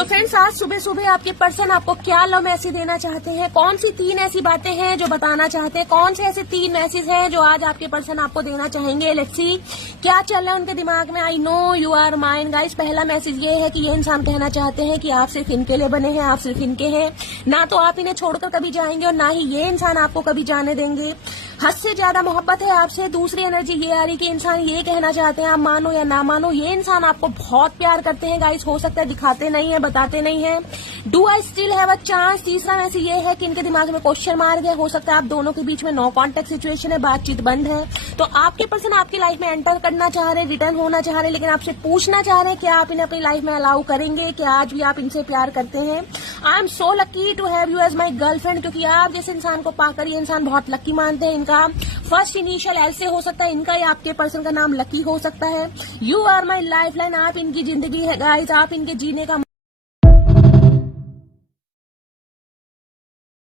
तो फ्रेंड्स, आज सुबह सुबह आपके पर्सन आपको क्या लव मैसेज देना चाहते हैं, कौन सी 3 ऐसी बातें हैं जो बताना चाहते हैं, कौन से ऐसे 3 मैसेज हैं जो आज आपके पर्सन आपको देना चाहेंगे। लेट्स सी क्या चल रहा है उनके दिमाग में। I know you are mine guys. पहला मैसेज ये है कि ये इंसान कहना चाहते हैं कि आप सिर्फ इनके लिए बने हैं, आप सिर्फ इनके हैं, ना तो आप इन्हें छोड़कर कभी जाएंगे और ना ही ये इंसान आपको कभी जाने देंगे। हद से ज्यादा मोहब्बत है आपसे। दूसरी एनर्जी ये आ रही कि इंसान ये कहना चाहते हैं, आप मानो या ना मानो, ये इंसान आपको बहुत प्यार करते हैं गाइस। हो सकता है दिखाते नहीं है, बताते नहीं है। Do I still have a chance. तीसरा मैसेज ये है कि इनके दिमाग में क्वेश्चन मार्क है। हो सकता है आप दोनों के बीच में नो कॉन्टेक्ट सिचुएशन है, बातचीत बंद है। तो आपके पर्सन आपकी लाइफ में एंटर करना चाह रहे हैं, रिटर्न होना चाह रहे हैं, लेकिन आपसे पूछना चाह रहे हैं कि आप इन्हें अपनी लाइफ में अलाउ करेंगे, कि आज भी आप इनसे प्यार करते हैं। I am so lucky to have you as my girlfriend, क्योंकि आप जैसे इंसान को पाकर ये इंसान बहुत लकी मानते हैं। इनका फर्स्ट इनिशियल एल से हो सकता है, इनका या आपके पर्सन का नाम लकी हो सकता है। You are my lifeline. आप इनकी जिंदगी है गाइस, आप इनके जीने का